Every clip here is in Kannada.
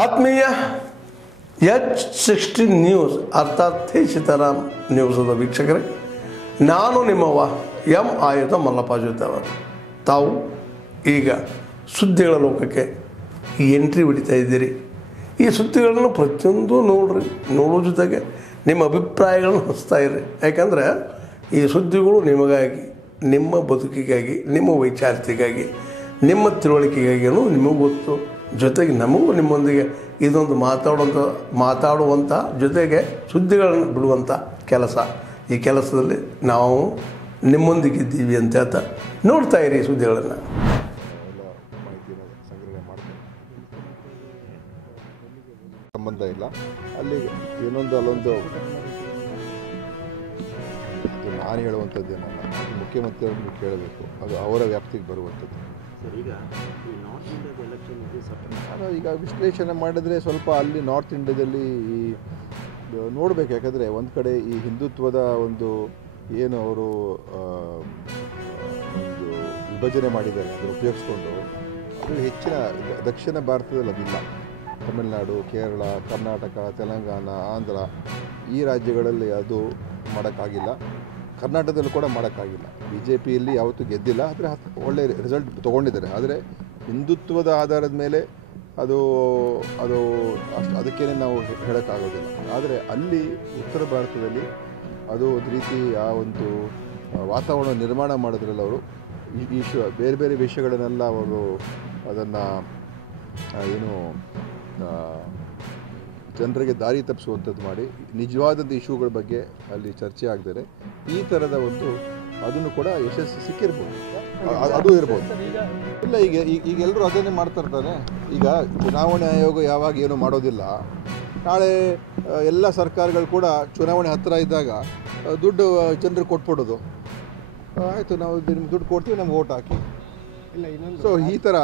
ಆತ್ಮೀಯ H60 ನ್ಯೂಸ್ ಅರ್ಥಾತ್ ಸೀತಾರಾಮ್ ನ್ಯೂಸದ ವೀಕ್ಷಕರೇ, ನಾನು ನಿಮ್ಮವ ಎಂ ಆಯುಧ ಮಲ್ಲಪ್ಪ ಜೊತೆವರು. ತಾವು ಈಗ ಸುದ್ದಿಗಳ ಲೋಕಕ್ಕೆ ಎಂಟ್ರಿ ಹೊಡಿತಾ ಇದ್ದೀರಿ. ಈ ಸುದ್ದಿಗಳನ್ನು ಪ್ರತಿಯೊಂದು ನೋಡೋ ಜೊತೆಗೆ ನಿಮ್ಮ ಅಭಿಪ್ರಾಯಗಳನ್ನು ಹಂಚ್ತಾ ಇರ್ರಿ. ಯಾಕಂದರೆ ಈ ಸುದ್ದಿಗಳು ನಿಮಗಾಗಿ, ನಿಮ್ಮ ಬದುಕಿಗಾಗಿ, ನಿಮ್ಮ ವೈಚಾರಿಕೆಗಾಗಿ, ನಿಮ್ಮ ತಿಳುವಳಿಕೆಗಾಗಿಯೂ ನಿಮಗೂ ಗೊತ್ತು. ಜೊತೆಗೆ ನಮಗೂ ನಿಮ್ಮೊಂದಿಗೆ ಇದೊಂದು ಮಾತಾಡುವಂಥ ಜೊತೆಗೆ ಸುದ್ದಿಗಳನ್ನು ಬಿಡುವಂಥ ಕೆಲಸ. ಈ ಕೆಲಸದಲ್ಲಿ ನಾವು ನಿಮ್ಮೊಂದಿಗಿದ್ದೀವಿ ಅಂತ ಹೇಳ್ತಾ ನೋಡ್ತಾ ಇರಿ ಸುದ್ದಿಗಳನ್ನು. ಸಂಬಂಧ ಇಲ್ಲ. ಅಲ್ಲಿ ಅಲ್ಲೊಂದು ನಾನು ಹೇಳುವಂಥದ್ದೇನಲ್ಲ, ಮುಖ್ಯಮಂತ್ರಿಯವ್ರನ್ನು ಕೇಳಬೇಕು, ಅದು ಅವರ ವ್ಯಾಪ್ತಿಗೆ ಬರುವಂಥದ್ದು. ಈಗ ವಿಶ್ಲೇಷಣೆ ಮಾಡಿದ್ರೆ ಸ್ವಲ್ಪ ಅಲ್ಲಿ ನಾರ್ತ್ ಇಂಡಿಯಾದಲ್ಲಿ ನೋಡಬೇಕು. ಯಾಕಂದರೆ ಒಂದು ಕಡೆ ಈ ಹಿಂದುತ್ವದ ಏನು ಅವರು ಒಂದು ವಿಭಜನೆ ಮಾಡಿದ್ದಾರೆ, ಅದನ್ನು ಉಪಯೋಗಿಸ್ಕೊಂಡು ಅದು ಹೆಚ್ಚಿನ ದಕ್ಷಿಣ ಭಾರತದಲ್ಲಿ ಅದಿಲ್ಲ. ತಮಿಳುನಾಡು, ಕೇರಳ, ಕರ್ನಾಟಕ, ತೆಲಂಗಾಣ, ಆಂಧ್ರ ಈ ರಾಜ್ಯಗಳಲ್ಲಿ ಅದು ಮಾಡೋಕ್ಕಾಗಿಲ್ಲ. ಕರ್ನಾಟಕದಲ್ಲೂ ಕೂಡ ಮಾಡೋಕ್ಕಾಗಿಲ್ಲ. BJPಯಲ್ಲಿ ಯಾವತ್ತೂ ಗೆದ್ದಿಲ್ಲ, ಆದರೆ ಒಳ್ಳೆಯ ರಿಸಲ್ಟ್ ತೊಗೊಂಡಿದ್ದಾರೆ. ಆದರೆ ಹಿಂದುತ್ವದ ಆಧಾರದ ಮೇಲೆ ಅದು ಅದಕ್ಕೇನೆ ನಾವು ಹೇಳೋಕ್ಕಾಗೋದಿಲ್ಲ. ಆದರೆ ಅಲ್ಲಿ ಉತ್ತರ ಭಾರತದಲ್ಲಿ ಅದು ಒಂದು ರೀತಿ ಆ ಒಂದು ವಾತಾವರಣ ನಿರ್ಮಾಣ ಮಾಡೋದ್ರಲ್ಲಿ ಅವರು ಬೇರೆ ಬೇರೆ ವಿಷಯಗಳನ್ನೆಲ್ಲ ಅವರು ಅದನ್ನು ಜನರಿಗೆ ದಾರಿ ತಪ್ಪಿಸುವಂಥದ್ದು ಮಾಡಿ ನಿಜವಾದಂಥ ಇಶ್ಯೂಗಳ ಬಗ್ಗೆ ಅಲ್ಲಿ ಚರ್ಚೆ ಆಗ್ತಾರೆ. ಈ ಥರದ ಅದನ್ನು ಕೂಡ ಯಶಸ್ಸು ಸಿಕ್ಕಿರ್ಬೋದು, ಅದು ಇರ್ಬೋದು. ಇಲ್ಲ, ಈಗ ಎಲ್ಲರೂ ಅದನ್ನೇ ಮಾಡ್ತಾ ಇರ್ತಾರೆ. ಈಗ ಚುನಾವಣೆ ಆಯೋಗ ಯಾವಾಗ ಏನು ಮಾಡೋದಿಲ್ಲ, ನಾಳೆ ಎಲ್ಲ ಸರ್ಕಾರಗಳು ಕೂಡ ಚುನಾವಣೆ ಹತ್ತಿರ ಇದ್ದಾಗ ದುಡ್ಡು ಜನರಿಗೆ ಕೊಟ್ಬಿಡೋದು. ಆಯಿತು, ನಾವು ನಿಮ್ಗೆ ದುಡ್ಡು ಕೊಡ್ತೀವಿ, ನಮ್ಗೆ ಓಟ್ ಹಾಕಿ. ಸೊ ಈ ಥರ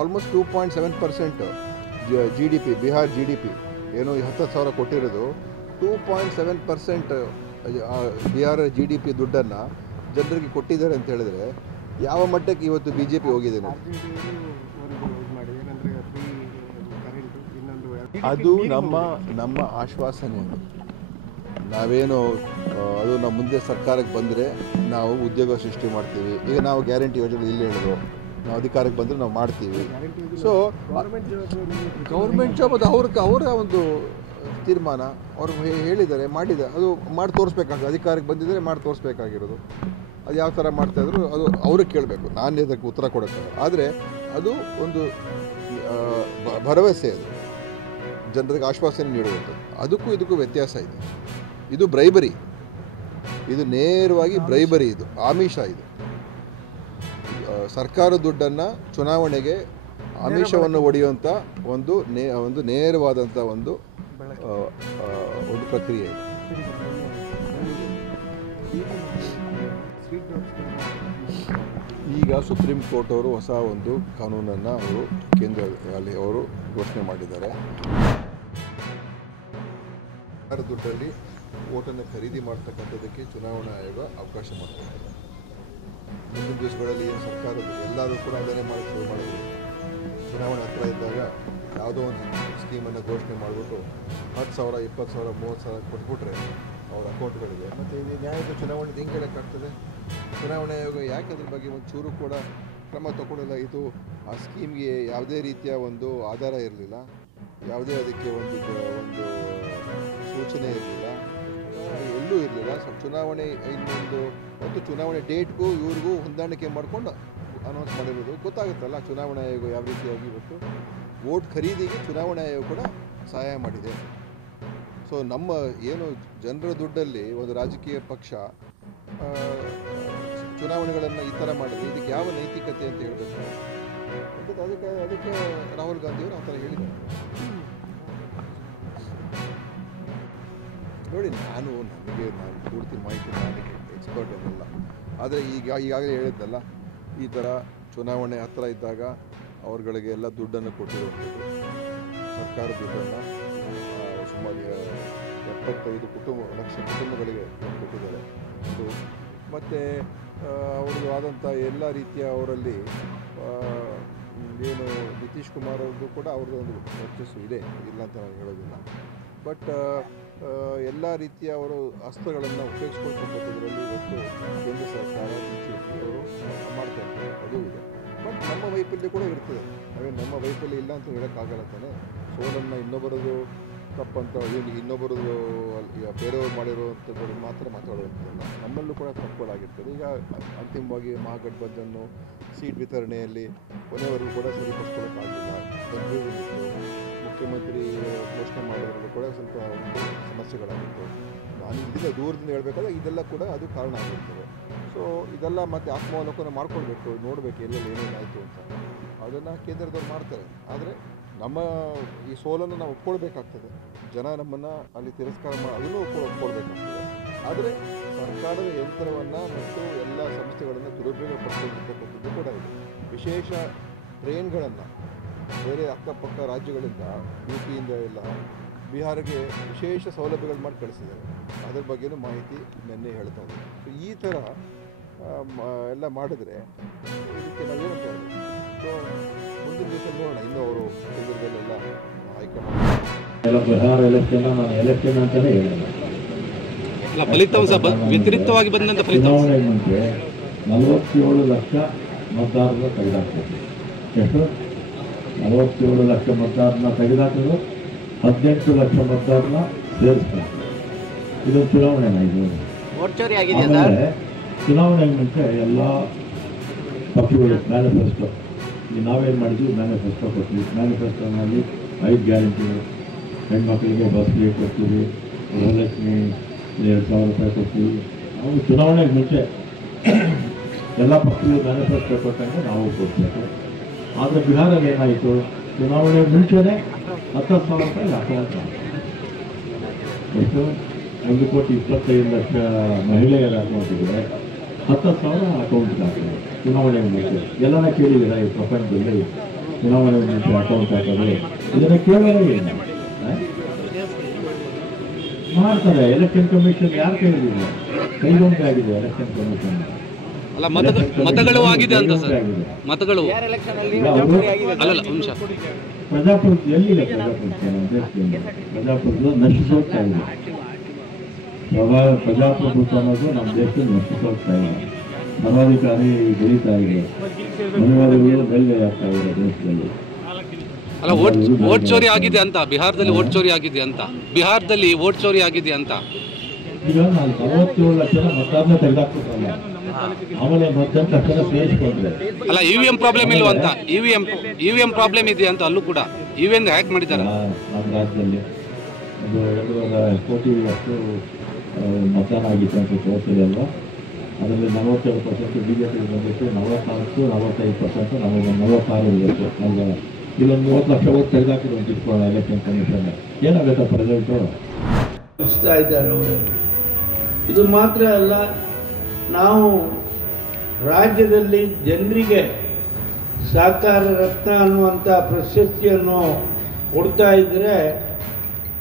ಆಲ್ಮೋಸ್ಟ್ 2.7% GDP, ಬಿಹಾರ್ GDP ಏನು 10,000 ಕೊಟ್ಟಿರೋದು, 2.7% ಬಿಹಾರ GDP ದುಡ್ಡನ್ನು ಜನರಿಗೆ ಕೊಟ್ಟಿದ್ದಾರೆ ಅಂತ ಹೇಳಿದ್ರೆ ಯಾವ ಮಟ್ಟಕ್ಕೆ ಇವತ್ತು BJP ಹೋಗಿದೆ ನೋಡಿ. ಅದು ನಮ್ಮ ಆಶ್ವಾಸನೆ. ನಾವೇನು ಅದು ನಮ್ಮ ಮುಂದೆ ಸರ್ಕಾರಕ್ಕೆ ಬಂದರೆ ನಾವು ಉದ್ಯೋಗ ಸೃಷ್ಟಿ ಮಾಡ್ತೀವಿ. ಈಗ ನಾವು ಗ್ಯಾರಂಟಿ ಯೋಜನೆ ಇಲ್ಲಿ ಹೇಳಿದ್ರು, ನಾವು ಅಧಿಕಾರಕ್ಕೆ ಬಂದರೆ ನಾವು ಮಾಡ್ತೀವಿ. ಸೊ ಗೌರ್ಮೆಂಟ್ ಜಾಬ್ ಅದು ಅವರ ಒಂದು ತೀರ್ಮಾನ. ಅವ್ರು ಹೇಳಿದ್ದಾರೆ, ಮಾಡಿದ್ದಾರೆ, ಅದು ಮಾಡಿ ತೋರಿಸ್ಬೇಕಾಗ್ತದೆ. ಅಧಿಕಾರಕ್ಕೆ ಬಂದಿದ್ದರೆ ಮಾಡಿ ತೋರಿಸ್ಬೇಕಾಗಿರೋದು. ಅದು ಯಾವ ಥರ ಮಾಡ್ತಾಯಿದ್ರು ಅದು ಅವ್ರಿಗೆ ಕೇಳಬೇಕು, ನಾನು ಇದಕ್ಕೆ ಉತ್ತರ ಕೊಡೋಕ್ಕೆ. ಆದರೆ ಅದು ಒಂದು ಭರವಸೆ, ಅದು ಜನರಿಗೆ ಆಶ್ವಾಸನೆ ನೀಡುವಂಥದ್ದು. ಅದಕ್ಕೂ ಇದಕ್ಕೂ ವ್ಯತ್ಯಾಸ ಇದೆ. ಇದು ಬ್ರೈಬರಿ, ಇದು ನೇರವಾಗಿ ಬ್ರೈಬರಿ, ಇದು ಆಮಿಷ. ಇದು ಸರ್ಕಾರ ದುಡ್ಡನ್ನು ಚುನಾವಣೆಗೆ ಆಮಿಷವನ್ನು ಒಡೆಯುವಂಥ ಒಂದು ನೇರವಾದಂಥ ಒಂದು ಪ್ರಕ್ರಿಯೆ ಇದೆ. ಈಗ ಸುಪ್ರೀಂ ಕೋರ್ಟ್ ಅವರು ಹೊಸ ಒಂದು ಕಾನೂನನ್ನು ಕೇಂದ್ರದಲ್ಲಿ ಅವರು ಘೋಷಣೆ ಮಾಡಿದ್ದಾರೆ. ಸರ್ಕಾರ ದುಡ್ಡಲ್ಲಿ ಓಟನ್ನು ಖರೀದಿ ಮಾಡ್ತಕ್ಕಂಥದ್ದಕ್ಕೆ ಚುನಾವಣಾ ಆಯೋಗ ಅವಕಾಶ ಮಾಡ್ತಾರೆ. ಮುಂದಿನ ದಿವಸಗಳಲ್ಲಿ ಏನು ಸರ್ಕಾರದ ಎಲ್ಲರೂ ಕೂಡ ಅದನ್ನೇ ಮಾಡಕ್ಕೆ ಶುರು ಮಾಡಿದ್ರು. ಚುನಾವಣೆ ಹತ್ತಿರ ಇದ್ದಾಗ ಯಾವುದೋ ಒಂದು ಸ್ಕೀಮನ್ನು ಘೋಷಣೆ ಮಾಡಿಬಿಟ್ಟು 10,000, 20,000, 30,000 ಕೊಟ್ಬಿಟ್ರೆ ಅವ್ರ ಅಕೌಂಟ್ಗಳಿಗೆ, ಮತ್ತು ಇದು ನ್ಯಾಯದ ಚುನಾವಣೆ ಹೆಂಗೆ ಹೇಳೋಕ್ಕಾಗ್ತದೆ? ಚುನಾವಣಾ ಆಯೋಗ ಯಾಕೆ ಅದ್ರ ಬಗ್ಗೆ ಒಂದು ಚೂರು ಕೂಡ ಕ್ರಮ ತಗೊಳ್ಳಲ್ಲ? ಇದು ಆ ಸ್ಕೀಮ್ಗೆ ಯಾವುದೇ ರೀತಿಯ ಒಂದು ಆಧಾರ ಇರಲಿಲ್ಲ, ಯಾವುದೇ ಅದಕ್ಕೆ ಒಂದು ಸೂಚನೆ ಇರಲಿಲ್ಲ, ಎಲ್ಲೂ ಇರಲಿಲ್ಲ. ಚುನಾವಣೆ ಮತ್ತು ಚುನಾವಣೆ ಡೇಟ್ಗೂ ಇವ್ರಿಗೂ ಹೊಂದಾಣಿಕೆ ಮಾಡಿಕೊಂಡು ಅನೌನ್ಸ್ ಮಾಡಿರೋದು ಗೊತ್ತಾಗುತ್ತಲ್ಲ. ಚುನಾವಣಾ ಆಯೋಗ ಯಾವ ರೀತಿಯಾಗಿ ಇವತ್ತು ವೋಟ್ ಖರೀದಿಗೆ ಚುನಾವಣಾ ಆಯೋಗ ಕೂಡ ಸಹಾಯ ಮಾಡಿದೆ. ಸೊ ನಮ್ಮ ಏನು ಜನರ ದುಡ್ಡಲ್ಲಿ ಒಂದು ರಾಜಕೀಯ ಪಕ್ಷ ಚುನಾವಣೆಗಳನ್ನು ಈ ಥರ ಮಾಡಿದ್ರೆ ಇದಕ್ಕೆ ಯಾವ ನೈತಿಕತೆ ಅಂತ ಹೇಳಬೇಕು? ಅದಕ್ಕೆ ರಾಹುಲ್ ಗಾಂಧಿಯವರು ಆ ಥರ ಹೇಳಿದ್ದಾರೆ. ನೋಡಿ, ನಾನು ಪೂರ್ತಿ ಮಾಹಿತಿ ಎಕ್ಸ್ಪರ್ಟ್ ಅನ್ನಲ್ಲ. ಆದರೆ ಈಗಾಗಲೇ ಹೇಳಿದ್ನಲ್ಲ, ಈ ಥರ ಚುನಾವಣೆ ಹತ್ತಿರ ಇದ್ದಾಗ ಅವ್ರಗಳಿಗೆ ಎಲ್ಲ ದುಡ್ಡನ್ನು ಕೊಟ್ಟಿರುವಂಥದ್ದು, ಸರ್ಕಾರ ದುಡ್ಡನ್ನು ಸುಮಾರು 75 ಲಕ್ಷ ಕುಟುಂಬಗಳಿಗೆ ಕೊಟ್ಟಿದ್ದಾರೆ. ಅದು ಮತ್ತು ಅವ್ರದ್ದು ಆದಂಥ ಎಲ್ಲ ರೀತಿಯ ಅವರಲ್ಲಿ ಏನು ನಿತೀಶ್ ಕುಮಾರ್ ಅವ್ರದ್ದು ಕೂಡ ಅವ್ರದ್ದು ಒಂದು ವರ್ಚಸ್ಸು ಇದೆ, ಇಲ್ಲ ಅಂತ ನಾನು ಹೇಳೋದಿಲ್ಲ. ಬಟ್ ಎಲ್ಲ ರೀತಿಯ ಅವರು ಅಸ್ತ್ರಗಳನ್ನು ಉಪಯೋಗಿಸ್ಕೊಳ್ತಕ್ಕಂಥದ್ರಲ್ಲಿ ಇವತ್ತು ಕೇಂದ್ರ ಸರ್ಕಾರ BJP ಅವರು ಮಾಡ್ತಾ ಇರ್ತಾರೆ, ಅದು ಇದೆ. ಬಟ್ ನಮ್ಮ ವೈಫಲ್ಯ ಕೂಡ ಇರ್ತದೆ. ನಮ್ಮ ವೈಫಲ್ಯ ಇಲ್ಲ ಅಂತ ಹೇಳೋಕ್ಕಾಗಲ್ಲ ತಾನೆ. ಸೋಲನ್ನು ಇನ್ನೊಬ್ಬರದು ತಪ್ಪಂತ ಇನ್ನೊಬ್ಬರದು ಬೇರೆಯವರು ಮಾಡಿರುವಂಥದ್ದು ಮಾತ್ರ ಮಾತಾಡುವಂಥದ್ದಲ್ಲ, ನಮ್ಮಲ್ಲೂ ಕೂಡ ತಪ್ಪುಗಳಾಗಿರ್ತದೆ. ಈಗ ಅಂತಿಮವಾಗಿ ಮಹಾಗಠಬಂಧನ್ ಸೀಟ್ ವಿತರಣೆಯಲ್ಲಿ ಕೊನೆವರೆಗೂ ಕೂಡ ಸರಿಪಡಿಸ್ಕೊಳ್ಳೋಕ್ಕಾಗಲಿಲ್ಲ. ಕನ್ಫ್ಯೂಷನ್ ಇತ್ತು. ಮುಖ್ಯಮಂತ್ರಿ ಘೋಷಣೆ ಮಾಡೋದ್ರಲ್ಲೂ ಕೂಡ ಸ್ವಲ್ಪ ಸಮಸ್ಯೆಗಳಾಗಿತ್ತು. ನಾನು ಇಲ್ಲಿಂದ ದೂರದಿಂದ ಹೇಳಬೇಕಾದ್ರೆ ಇದೆಲ್ಲ ಕೂಡ ಅದು ಕಾರಣ ಆಗಿರ್ತದೆ. ಸೊ ಇದೆಲ್ಲ ಮತ್ತೆ ಆತ್ಮಾವಲೋಕನ ಮಾಡ್ಕೊಳ್ಬೇಕು, ನೋಡಬೇಕು ಎಲ್ಲೆಲ್ಲಿ ಏನೇನಾಯಿತು ಅಂತ. ಅದನ್ನು ಕೇಂದ್ರದವ್ರು ಮಾಡ್ತಾರೆ. ಆದರೆ ನಮ್ಮ ಈ ಸೋಲನ್ನು ನಾವು ಒಪ್ಕೊಳ್ಬೇಕಾಗ್ತದೆ. ಜನ ನಮ್ಮನ್ನು ಅಲ್ಲಿ ತಿರಸ್ಕಾರ ಅದನ್ನು ಒಪ್ಕೊಳ್ಬೇಕಾಗ್ತದೆ. ಆದರೆ ಸರ್ಕಾರದ ಯಂತ್ರವನ್ನು ಮತ್ತು ಎಲ್ಲ ಸಂಸ್ಥೆಗಳನ್ನು ದುರುಪಯೋಗ ಪಡಿಸಿರ್ತಕ್ಕಂಥದ್ದು ಕೂಡ ಇದೆ. ವಿಶೇಷ ಟ್ರೈನ್ಗಳನ್ನು ಬೇರೆ ಅಕ್ಕಪಕ್ಕ ರಾಜ್ಯಗಳಿಂದ UPಯಿಂದ ಎಲ್ಲ ಬಿಹಾರಿಗೆ ವಿಶೇಷ ಸೌಲಭ್ಯಗಳು ಮಾಡಿ ಕಳಿಸಿದ್ದಾರೆ. ಅದ್ರ ಬಗ್ಗೆಯೂ ಮಾಹಿತಿ ನಿನ್ನೆ ಹೇಳ್ತಾ ಇದ್ದಾರೆ. ಸೊ ಈ ಥರ ಎಲ್ಲ ಮಾಡಿದ್ರೆ ಇದಕ್ಕೆ ನಾವೇನಂತ ಹೇಳೋದು. ಸೊ ಮುಂದಿನ ದಿವಸ ನೋಡೋಣ. ಇನ್ನೂ ಅವರು ಕೇಂದ್ರದಲ್ಲೆಲ್ಲ ಹೈಕಮಾಂಡ್ ಬಿಹಾರ ಎಲೆಕ್ಷನ್ ನಾನು ಎಲೆಕ್ಷನ್ ಅಂತಲೇ ಹೇಳಿಲ್ಲ. ಫಲಿತಾಂಶ ವ್ಯತಿರಿಕ್ತವಾಗಿ ಬಂದಂಥ ಚುನಾವಣೆ ಮುಂಚೆ 47 ಲಕ್ಷ ಮತದಾರರನ್ನ ತೆಗೆದುಹಾಕಿದ್ರು. ಎಷ್ಟು? 47 ಲಕ್ಷ ಮತದಾರರನ್ನ ತೆಗೆದುಹಾಕಿದ್ರು, 18 ಲಕ್ಷ ಮತದಾರರನ್ನ ಸೇರಿಸ್ತಾರೆ. ಇದೊಂದು ಚುನಾವಣೆನ ಇದು. ಆಮೇಲೆ ಚುನಾವಣೆ ಮುಂಚೆ ಎಲ್ಲ ಪಕ್ಷಗಳು ಮ್ಯಾನಿಫೆಸ್ಟೋ, ನಾವೇನು ಮಾಡಿದ್ವಿ, ಮ್ಯಾನಿಫೆಸ್ಟೋ ಕೊಡ್ತೀವಿ. ಮ್ಯಾನಿಫೆಸ್ಟೋನಲ್ಲಿ 5 ಗ್ಯಾರಂಟಿಗಳು, ಹೆಣ್ಮಕ್ಳಿಗೆ ಬಸ್ ಫ್ರೀ ಕೊಡ್ತೀವಿ, ಗೃಹಲಕ್ಷ್ಮಿ 2,000 ರೂಪಾಯಿ ಕೊಡ್ತೀವಿ. ನಾವು ಚುನಾವಣೆಗೆ ಮುಂಚೆ ಎಲ್ಲ ಪಕ್ಷಗಳು ಮ್ಯಾನಿಫೆಸ್ಟೋ ಕೊಟ್ಟಂಗೆ ನಾವು ಕೊಡ್ಬೇಕು. ಆದರೆ ಬಿಹಾರಲ್ಲಿ ಏನಾಯಿತು, ಚುನಾವಣೆ ಮುಂಚೆನೇ 10,000 ರೂಪಾಯಿ ಅಕೌಂಟ್. ಎಷ್ಟು? 1,25,00,000 ಮಹಿಳೆಯರ ಅಕೌಂಟ್ ಇದೆ, 10,000 ಅಕೌಂಟ್ಗೆ ಹಾಕಿದೆ ಚುನಾವಣೆ ಮುಂಚೆ. ಎಲ್ಲನ ಕೇಳಿದ್ದೀರಾ ಈ ಪ್ರಪಂಚದಲ್ಲಿ ಚುನಾವಣೆ ಮುಂಚೆ ಅಕೌಂಟ್ ಹಾಕೋದು? ಇದನ್ನು ಕೇಳೋದೇ ಇಲ್ಲ. ಮಾಡ್ತಾರೆ. ಎಲೆಕ್ಷನ್ ಕಮಿಷನ್ ಯಾರು ಕೇಳಿದಿಲ್ಲ, ಕೈಗೊಂಡಾಗಿದೆ ಎಲೆಕ್ಷನ್ ಕಮಿಷನ್. ಅಲ್ಲ, ಮತಗಳು ಆಗಿದೆ ಅಂತ ಸರ್. ಮತಗಳು ಪ್ರಜಾಪ್ರಭುತ್ವ ಎಲ್ಲಿದೆ? ಪ್ರಜಾಪ್ರಭುತ್ವ ನಮ್ಮ ದೇಶದಲ್ಲಿ ಪ್ರಜಾಪ್ರಭುತ್ವ ನಶಿಸೋಗ್ತಾ ಇದೆ. ಪ್ರಜಾಪ್ರಭುತ್ವ ಅನ್ನೋದು ನಮ್ಮ ದೇಶದಲ್ಲಿ ನಶಿಸೋಗ್ತಾ ಇದೆ. ಸರ್ವಾಧಿಕಾರಿ ಬೆಳೀತಾ ಇದೆ, ಮನುವಾದಿಗಳು ಬೆಳಗ್ಗೆ ಆಗ್ತಾ ಇದೆ ದೇಶದಲ್ಲಿ. ಅಲ್ಲ, ವೋಟ್ ಚೋರಿ ಆಗಿದೆ ಅಂತ ಬಿಹಾರದಲ್ಲಿ, ವೋಟ್ ಚೋರಿ ಆಗಿದೆ ಅಂತ ಬಿಹಾರದಲ್ಲಿ ವೋಟ್ ಚೋರಿ ಆಗಿದೆ ಅಂತ. ಈಗ ನಾನು 47 ಲಕ್ಷ ಮತದಾರನ ತೆಗೆದಾಕ್ಬಿಟ್ರಲ್ಲ, ಆಮೇಲೆ 18 ಲಕ್ಷ ಸೇರಿಸ್ಕೊಂಡ್ರೆ ಅಲ್ಲ, EVM ಪ್ರಾಬ್ಲಮ್ ಇಲ್ವ ಅಂತ. EVM ಪ್ರಾಬ್ಲಮ್ ಇದೆ ಅಂತ ಅಲ್ಲೂ ಕೂಡ EVM ಹ್ಯಾಕ್ ಮಾಡಿದ್ದಾರೆ ನಮ್ಮ ರಾಜ್ಯದಲ್ಲಿ. ಒಂದು 2.5 ಕೋಟಿ ಅಷ್ಟು ಮತದಾನ ಆಗಿತ್ತು ಅಂತ ತೋರಿಸಿದೆ ಅಲ್ವಾ. ಅದರಲ್ಲಿ 42% BJP ಬಂದಿತ್ತು, 44-45% ನಮಗೆ 46 ಇರಬೇಕು. ನಮ್ಗೆ ಇಲ್ಲೊಂದು 30 ಲಕ್ಷ ಓಟ್ ತೆಗೆದಾಕಿದ್ರು ಅಂತ ಇಟ್ಕೊಳ್ಳೋಣ ಎಲೆಕ್ಷನ್ ಕಮಿಷನ್. ಏನಾಗುತ್ತೆ ಪ್ರೆಸೆಂಟು? ಇಸ್ತಾ ಇದ್ದಾರೆ ಅವರು. ಇದು ಮಾತ್ರ ಅಲ್ಲ, ನಾವು ರಾಜ್ಯದಲ್ಲಿ ಜನರಿಗೆ ಸಹಕಾರ ರತ್ನ ಅನ್ನುವಂಥ ಪ್ರಶಸ್ತಿಯನ್ನು ಕೊಡ್ತಾ ಇದ್ದರೆ,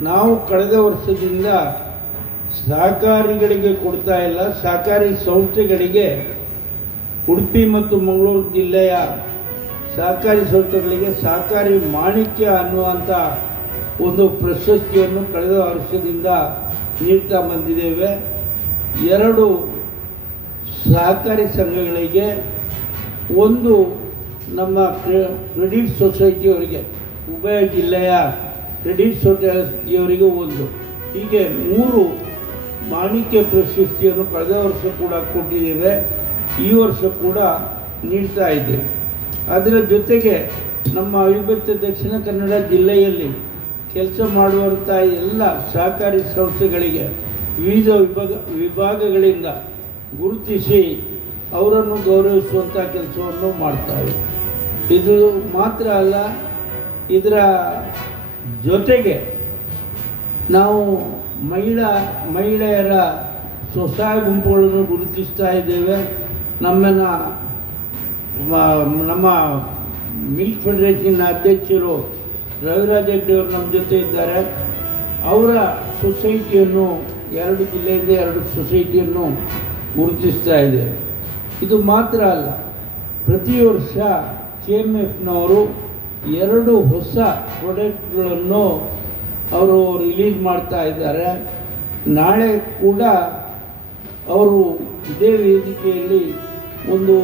ನಾವು ಕಳೆದ ವರ್ಷದಿಂದ ಸಹಕಾರಿಗಳಿಗೆ ಕೊಡ್ತಾ ಇಲ್ಲ, ಸಹಕಾರಿ ಸಂಸ್ಥೆಗಳಿಗೆ ಉಡುಪಿ ಮತ್ತು ಮಂಗಳೂರು ಜಿಲ್ಲೆಯ ಸಹಕಾರಿ ಸಂಸ್ಥೆಗಳಿಗೆ ಸಹಕಾರಿ ಮಾಣಿಕ್ಯ ಅನ್ನುವಂಥ ಒಂದು ಪ್ರಶಸ್ತಿಯನ್ನು ಕಳೆದ ವರ್ಷದಿಂದ ನೀಡ್ತಾ ಬಂದಿದ್ದೇವೆ. 2 ಸಹಕಾರಿ ಸಂಘಗಳಿಗೆ, ಒಂದು ನಮ್ಮ ಕ್ರೆಡಿಟ್ ಸೊಸೈಟಿಯವರಿಗೆ, ಉಭಯ ಜಿಲ್ಲೆಯ ಕ್ರೆಡಿಟ್ ಸೊಸೈಟಿಯವರಿಗೆ ಒಂದು, ಹೀಗೆ 3 ಮಾಣಿಕ್ಯ ಪ್ರಶಸ್ತಿಯನ್ನು ಕಳೆದ ವರ್ಷ ಕೂಡ ಕೊಟ್ಟಿದ್ದೇವೆ, ಈ ವರ್ಷ ಕೂಡ ನೀಡ್ತಾ ಇದ್ದೇವೆ. ಅದರ ಜೊತೆಗೆ ನಮ್ಮ ಅವಿಭಕ್ತ ದಕ್ಷಿಣ ಕನ್ನಡ ಜಿಲ್ಲೆಯಲ್ಲಿ ಕೆಲಸ ಮಾಡುವಂಥ ಎಲ್ಲ ಸಹಕಾರಿ ಸಂಸ್ಥೆಗಳಿಗೆ ವಿವಿಧ ವಿಭಾಗಗಳಿಂದ ಗುರುತಿಸಿ ಅವರನ್ನು ಗೌರವಿಸುವಂಥ ಕೆಲಸವನ್ನು ಮಾಡ್ತಾರೆ. ಇದು ಮಾತ್ರ ಅಲ್ಲ, ಇದರ ಜೊತೆಗೆ ನಾವು ಮಹಿಳೆಯರ ಸ್ವಸಹಾಯ ಗುಂಪುಗಳನ್ನು ಗುರುತಿಸ್ತಾ ಇದ್ದೇವೆ. ನಮ್ಮ ಮಿಲ್ಕ್ ಫೆಡರೇಷನ್ನ ಅಧ್ಯಕ್ಷರು ರವಿರಾಜ್ ಹೆಗ್ಡೆ ಅವರು ನಮ್ಮ ಜೊತೆ ಇದ್ದಾರೆ. ಅವರ ಸೊಸೈಟಿಯನ್ನು 2 ಜಿಲ್ಲೆಯಿಂದ 2 ಸೊಸೈಟಿಯನ್ನು ಗುರುತಿಸ್ತಾ ಇದೆ. ಇದು ಮಾತ್ರ ಅಲ್ಲ, ಪ್ರತಿ ವರ್ಷ KMFನವರು 2 ಹೊಸ ಪ್ರಾಡಕ್ಟ್ಗಳನ್ನು ಅವರು ರಿಲೀಸ್ ಮಾಡ್ತಾ ಇದ್ದಾರೆ. ನಾಳೆ ಕೂಡ ಅವರು ಇದೇ ವೇದಿಕೆಯಲ್ಲಿ ಒಂದು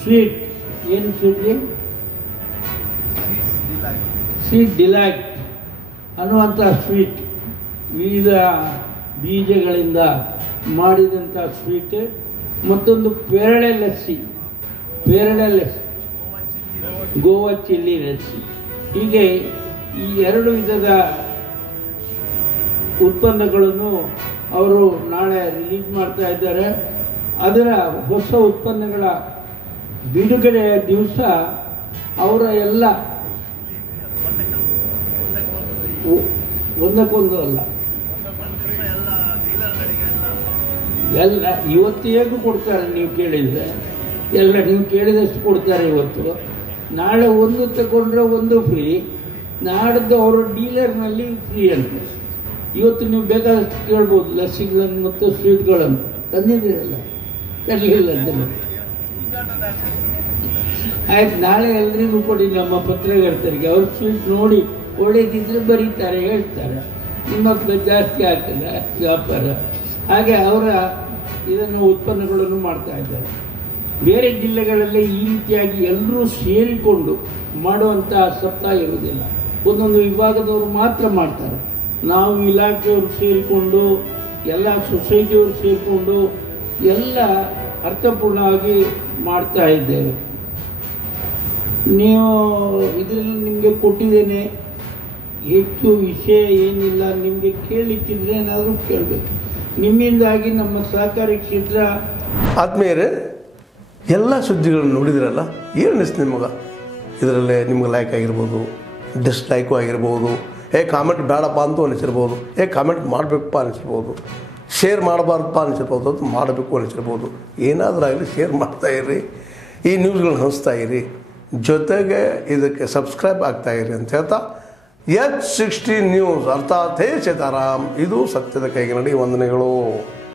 ಸ್ವೀಟ್, ಏನು ಸ್ವೀಟ್, ಸ್ವೀಟ್ ಡಿಲೈಟ್ ಅನ್ನುವಂಥ ಸ್ವೀಟ್, ವಿವಿಧ ಬೀಜಗಳಿಂದ ಮಾಡಿದಂಥ ಸ್ವೀಟ್, ಮತ್ತೊಂದು ಪೇರಳೆ ಲಸ್ಸಿ, ಗೋವಾ ಚಿಲ್ಲಿ ಲಸ್ಸಿ, ಹೀಗೆ ಈ 2 ವಿಧದ ಉತ್ಪನ್ನಗಳನ್ನು ಅವರು ನಾಳೆ ರಿಲೀಸ್ ಮಾಡ್ತಾ ಇದ್ದಾರೆ. ಅದರ ಹೊಸ ಉತ್ಪನ್ನಗಳ ಬಿಡುಗಡೆಯ ದಿವಸ ಅವರ ಎಲ್ಲ ಒಂದಕ್ಕೊಂದು ಅಲ್ಲ, ಎಲ್ಲ ಇವತ್ತು ಹೇಗೂ ಕೊಡ್ತಾರೆ, ನೀವು ಕೇಳಿದರೆ ಎಲ್ಲ ನೀವು ಕೇಳಿದಷ್ಟು ಕೊಡ್ತಾರೆ. ಇವತ್ತು ನಾಳೆ ಒಂದು ತಗೊಂಡ್ರೆ ಒಂದು ಫ್ರೀ, ನಾಡ್ದು ಅವರ ಡೀಲರ್ನಲ್ಲಿ ಫ್ರೀ ಅಂತ. ಇವತ್ತು ನೀವು ಬೇಕಾದಷ್ಟು ಕೇಳ್ಬೋದು ಲಸ್ಸಿಗಳನ್ನು ಮತ್ತು ಸ್ವೀಟ್ಗಳನ್ನು. ತಂದಿದ್ದೀರಲ್ಲ, ತರಲಿಲ್ಲ ಅಂತ ಆಯ್ತು, ನಾಳೆ ಎಲ್ರಿಗೂ ಕೊಡಿ ನಮ್ಮ ಪತ್ರಕರ್ತರಿಗೆ. ಅವ್ರ ಸ್ವೀಟ್ ನೋಡಿ ಒಳ್ಳೇದಿದ್ರೆ ಬರೀತಾರೆ, ಹೇಳ್ತಾರೆ, ನಿಮ್ಮ ಜಾಸ್ತಿ ಆಗ್ತದೆ ವ್ಯಾಪಾರ. ಹಾಗೆ ಅವರ ಇದನ್ನು ಉತ್ಪನ್ನಗಳನ್ನು ಮಾಡ್ತಾ ಇದ್ದಾರೆ. ಬೇರೆ ಜಿಲ್ಲೆಗಳಲ್ಲಿ ಈ ರೀತಿಯಾಗಿ ಎಲ್ಲರೂ ಸೇರಿಕೊಂಡು ಮಾಡುವಂಥ ಸಪ್ತಾಹ ಇರುವುದಿಲ್ಲ, ಒಂದೊಂದು ವಿಭಾಗದವರು ಮಾತ್ರ ಮಾಡ್ತಾರೆ. ನಾವು ಇಲಾಖೆಯವರು ಸೇರಿಕೊಂಡು, ಎಲ್ಲ ಸೊಸೈಟಿಯವರು ಸೇರಿಕೊಂಡು ಎಲ್ಲ ಅರ್ಥಪೂರ್ಣವಾಗಿ ಮಾಡ್ತಾ ಇದ್ದೇವೆ. ನೀವು ಇದರಲ್ಲಿ ನಿಮಗೆ ಕೊಟ್ಟಿದ್ದೇನೆ, ಹೆಚ್ಚು ವಿಷಯ ಏನಿಲ್ಲ. ನಿಮಗೆ ಕೇಳಲಿಕ್ಕಿದ್ರೆ ಏನಾದರೂ ಕೇಳಬೇಕು. ನಿಮ್ಮಿಂದಾಗಿ ನಮ್ಮ ಸಹಕಾರಿ ಕ್ಷೇತ್ರ. ಆತ್ಮೀಯರೇ, ಎಲ್ಲ ಸುದ್ದಿಗಳನ್ನು ನೋಡಿದ್ರಲ್ಲ, ಏನು ಅನಿಸ್ತು ನಿಮಗೆ? ಇದರಲ್ಲೇ ನಿಮ್ಗೆ ಲೈಕ್ ಆಗಿರ್ಬೋದು, ಡಿಸ್ಲೈಕು ಆಗಿರ್ಬೋದು, ಕಾಮೆಂಟ್ ಬೇಡಪ್ಪ ಅಂತೂ ಅನಿಸಿರ್ಬೋದು, ಕಾಮೆಂಟ್ ಮಾಡಬೇಕಪ್ಪ ಅನಿಸಿರ್ಬೋದು, ಶೇರ್ ಮಾಡಬಾರ್ದಪ್ಪ ಅನಿಸಿರ್ಬೋದು, ಅದು ಮಾಡಬೇಕು ಅನಿಸಿರ್ಬೋದು. ಏನಾದರೂ ಆಗಲಿ ಶೇರ್ ಮಾಡ್ತಾಯಿರಿ, ಈ ನ್ಯೂಸ್ಗಳನ್ನ ಹಂಚ್ತಾ ಇರಿ, ಜೊತೆಗೆ ಇದಕ್ಕೆ ಸಬ್ಸ್ಕ್ರೈಬ್ ಆಗ್ತಾಯಿರಿ ಅಂತ ಹೇಳ್ತಾ, H16 ನ್ಯೂಸ್ ಅರ್ಥಾತ್ ಹೇ ಸೀತಾರಾಮ್, ಇದು ಸತ್ಯದ ಕೈಗೆ ನಡಿ. ವಂದನೆಗಳು.